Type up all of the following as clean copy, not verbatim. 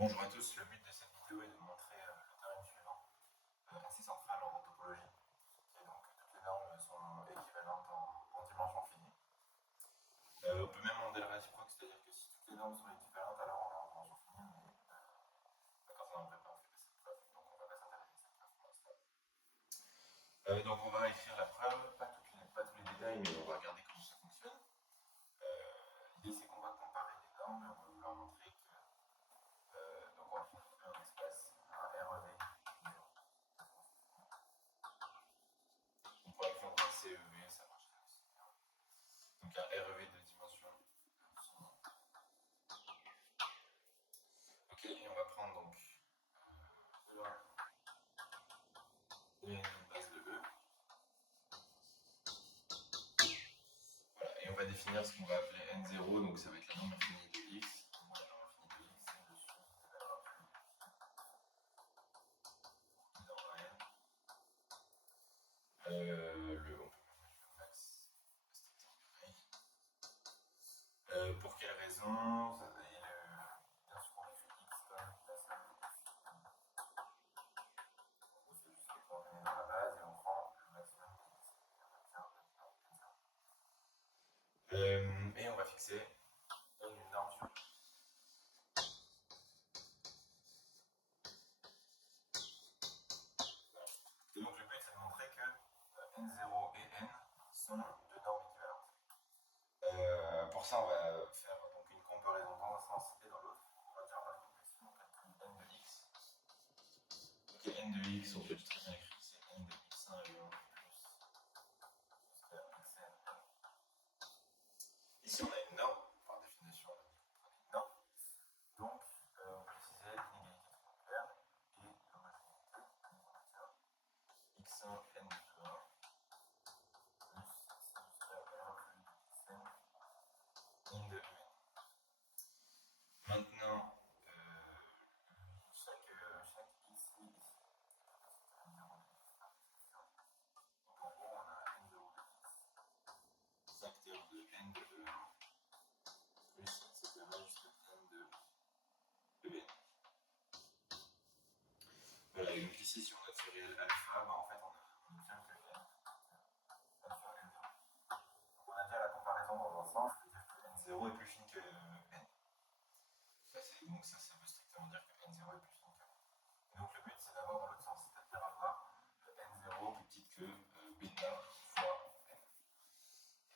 Bonjour à tous, le but de cette vidéo est de montrer le théorème suivant, assez central en topologie, qui est donc toutes les normes sont équivalentes en dimension finie. On peut même demander le réciproque, c'est-à-dire que si toutes les normes sont équivalentes, alors on a en dimension finie, mais quand on en prépare, on fait pas cette preuve, donc on va pas s'intéresser à cette preuve pour l'instant. Donc on va écrire la preuve, pas tous les détails, mais on va regarder comment ça fonctionne. L'idée c'est qu'on va comparer les normes et on va vouloir montrer que donc on va prendre un espace, un REV. On pourrait prendre un CEV, ça marcherait aussi bien. Donc un REV de dimension finie. Ok, et on va prendre donc une base de E. Voilà, et on va définir ce qu'on va appeler N0, donc ça va être la norme infinie de X. Moi, la norme infinie de X, c'est dessus des valeurs absolues. Qui dans N. On peut mettre le max. Pour quelle raison bien sûr, on écrit X comme la somme de X. On fait juste les coordonnées dans la base et on prend le maximum de X. Et on va fixer une norme sur et donc le but c'est de montrer que N0 et N sont deux normes équivalentes. Pour ça on va faire donc une comparaison dans un sens et dans l'autre. On va dire par exemple que si on calcule N de X, ok, N de X on peut très bien écrire c'est N de X1 et 1 plus jusqu'à Xn. Ici on a une norme, par définition on a une norme, donc on peut utiliser l'inégalité triangulaire et l'homogénéité. Donc on obtient X1 N de 1 plus C jusqu'à R plus Xn N de UN. Maintenant, chaque X et ici, donc en gros on a N0 de X, facteur de N de E1 plus etc. jusqu'à N de EN. Voilà, et donc ici si on note ce réel alpha, bah en fait on obtient que N sur N0. Donc on a déjà la comparaison dans un sens, c'est-à-dire que N0 est plus fine que N. Donc ça veut strictement dire que N0 est plus fine que N. Et donc le but c'est d'avoir dans l'autre sens, c'est-à-dire avoir N0 plus petite que bêta fois N.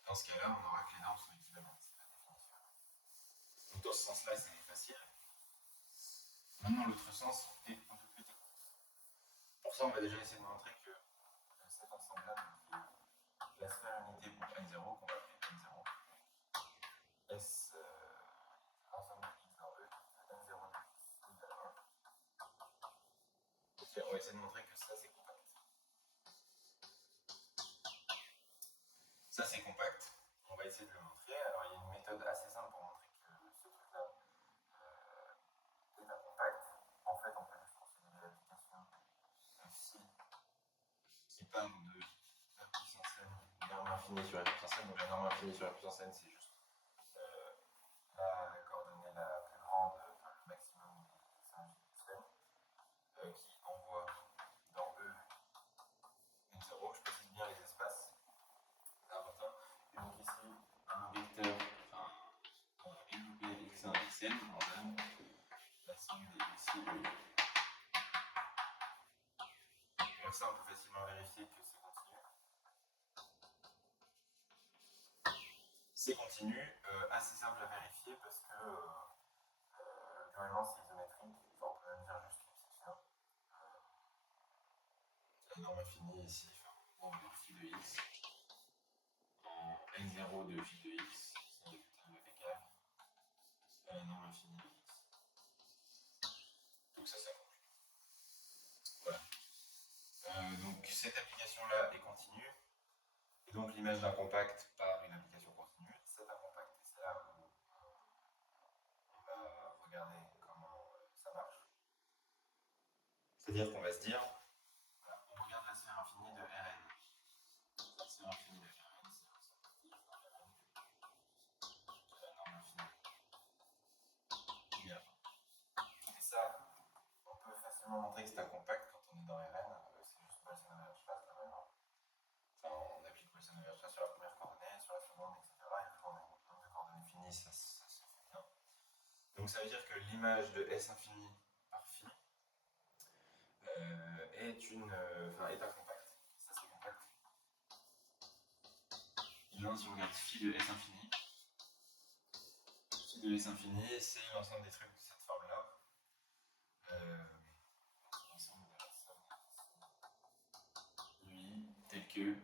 Dans ce cas-là, on aura que les normes sont équivalentes, c'est la définition. Donc dans ce sens-là, c'est facile. Maintenant, l'autre sens est un peu plus technique. Pour ça, on va déjà essayer de montrer que cet ensemble-là, qui est la sphère unité pour N0, qu'on va appeler N0, S ensemble de X dans E, N0 de X égale 1. Ok, on va essayer de montrer que ça, c'est compact. Ça, c'est compact. On va essayer de le montrer. Alors, il y a une méthode assez simple pour montrer que ce truc-là est compact. En fait, on peut juste considérer l'application phi qui part de la puissance n, norme infinie sur la puissance n. Donc, la norme infinie sur la puissance n, c'est juste la coordonnée la plus grande, enfin, le maximum des singes n, qui envoie dans E N0. Je précise bien les espaces. C'est important. Et donc ici, un vecteur, on va développer X1, Xn, on donne la somme des X et Y. Donc ça, on peut facilement vérifier que c'est continu. C'est continu, assez simple à vérifier parce que globalement c'est isométrique, enfin, on peut même dire juste l'epsilon. La norme infinie ici, bon, de phi de x en N0 de phi de x, c'est égal à la norme infinie de x. Donc ça marche. Voilà. Donc cette application-là est continue. Et donc l'image d'un compact par une application continue, c'est un compact. Et c'est là où on va regarder comment ça marche. C'est-à-dire qu'on va se dire, voilà, on regarde la sphère infinie de Rn. La sphère infinie de Rn, c'est l'ensemble dans Rn de la norme infinie. Et ça, absolument montrer que c'est un compact quand on est dans Rn, c'est juste Poisson over Schwarz globalement. Enfin, on applique Poisson over Schwarz sur la première coordonnée, sur la seconde, etc. Et une fois on a un nombre de coordonnées finies, ça se fait bien. Donc ça veut dire que l'image de S infini par phi est un compact. Ça c'est compact. Et là, si on regarde phi de S infini, phi de S infini, c'est l'ensemble des trucs de cette forme-là. L'ensemble de la somme lui, tel que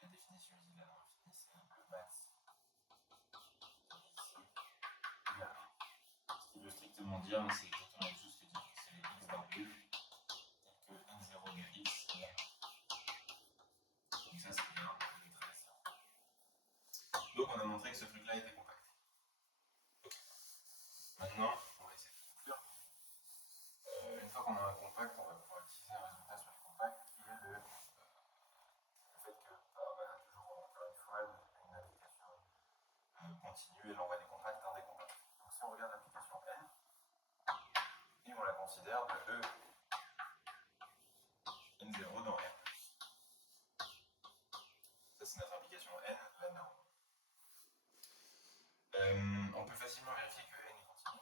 la définition ici de la norme infinie, c'est le max ici égale 1. Ce qui veut strictement dire, c'est exactement la même chose que dire que c'est les x dans U, tel que n0 de x égale 1. Donc ça c'est bien, on est très simple. Donc on a montré que ce truc-là était compact. Ok. Maintenant, on va essayer de conclure. Une fois qu'on a un compact, on va pouvoir utiliser un résultat sur les compacts qui est le fait que, toujours encore une fois, une application continue et l'envoi des compacts dans des compacts. Donc si on regarde l'application N, et on la considère de E N0 dans R. Ça c'est notre application N, la norme. On peut facilement vérifier que N est continu.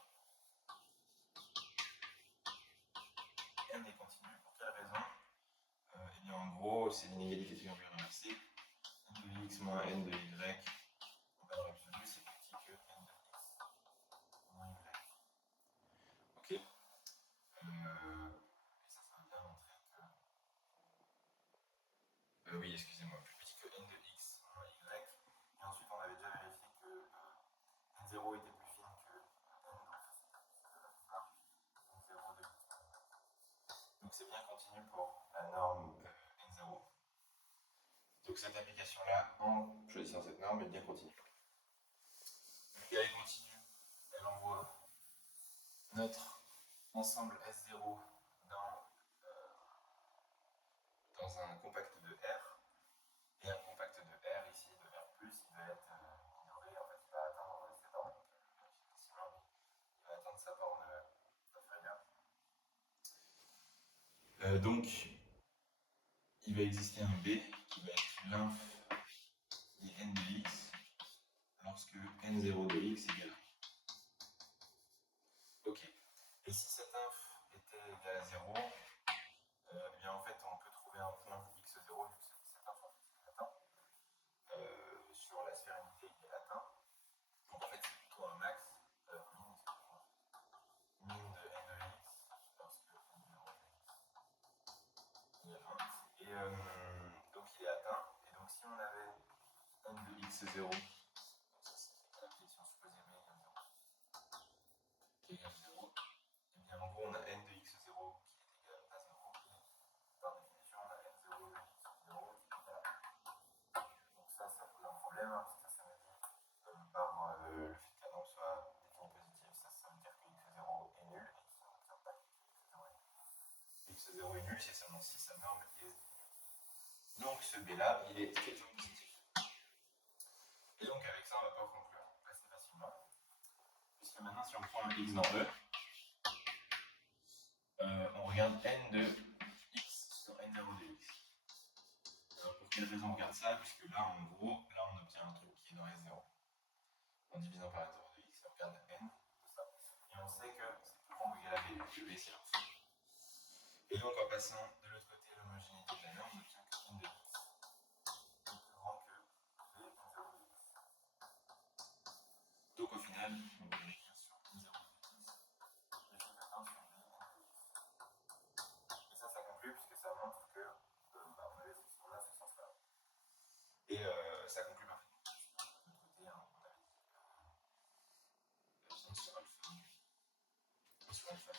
N est continu, pour quelle raison? Eh bien en gros, c'est l'inégalité triangulaire inversée. N de x moins N de y, en valeur absolue, c'est plus petit que N de x moins y. Ok. Et ça va bien montrer que... oui, excusez-moi, plus petit que N de x moins y. Et ensuite, on avait déjà vérifié que N0 était plus fine que N, donc N0 de x. Donc c'est bien continu pour la norme N0. Donc cette application-là, en choisissant cette norme, est bien continue. Donc elle est continue, elle envoie notre ensemble S0 dans un compact de R, et un compact de R ici, de R+, il va être minoré, en fait il va atteindre cette borne, il va atteindre sa borne inférieure. Donc il va exister un B qui va être l'inf qui est N de x lorsque N0 de x égale 1. Ok. Et si cette inf était égale à 0, eh bien en fait on peut trouver un point x0 vu que cette inf en fait est atteint. Sur la sphère unité il est atteint. Donc en fait c'est plutôt un max min de N de x lorsque N0 de x égale 1. Et donc il est atteint. Et donc si on avait N de x0, donc ça c'est la prédiction supposée mais égale 0, qui égale 0, et bien en gros on a N de x0 qui est égal à 0, et par définition on a N0 de x0 qui est égal à 1. Donc ça pose un problème, hein, parce que ça me dit par le fait que la norme soit définie positive, ça veut dire que x0 est nul, et ça n'obtient pas que x0 est nul. X0 est nul, c'est seulement si sa norme est 0. Donc ce B là, il est strictement positif. Et donc avec ça, on va pouvoir conclure assez facilement. Puisque maintenant, si on prend un x dans E, on regarde n de x sur n0 de x. Pour quelle raison on regarde ça? Puisque là, en gros, là on obtient un truc qui est dans S0. En divisant par n0 de x, on regarde n de ça. Et on sait que c'est plus grand ou égal à b, que b c'est l'infini. Et donc en passant de l'autre côté l'homogénéité de la norme, on obtient que n de x est plus grand que b n0 de x. Donc au final, on va écrire sur n0 de x, le phi de 1 sur b n de x. Et ça conclut puisque ça montre que on a ce sens-là. Et ça conclut parfaitement. De l'autre côté, hein, on avait dit sur alpha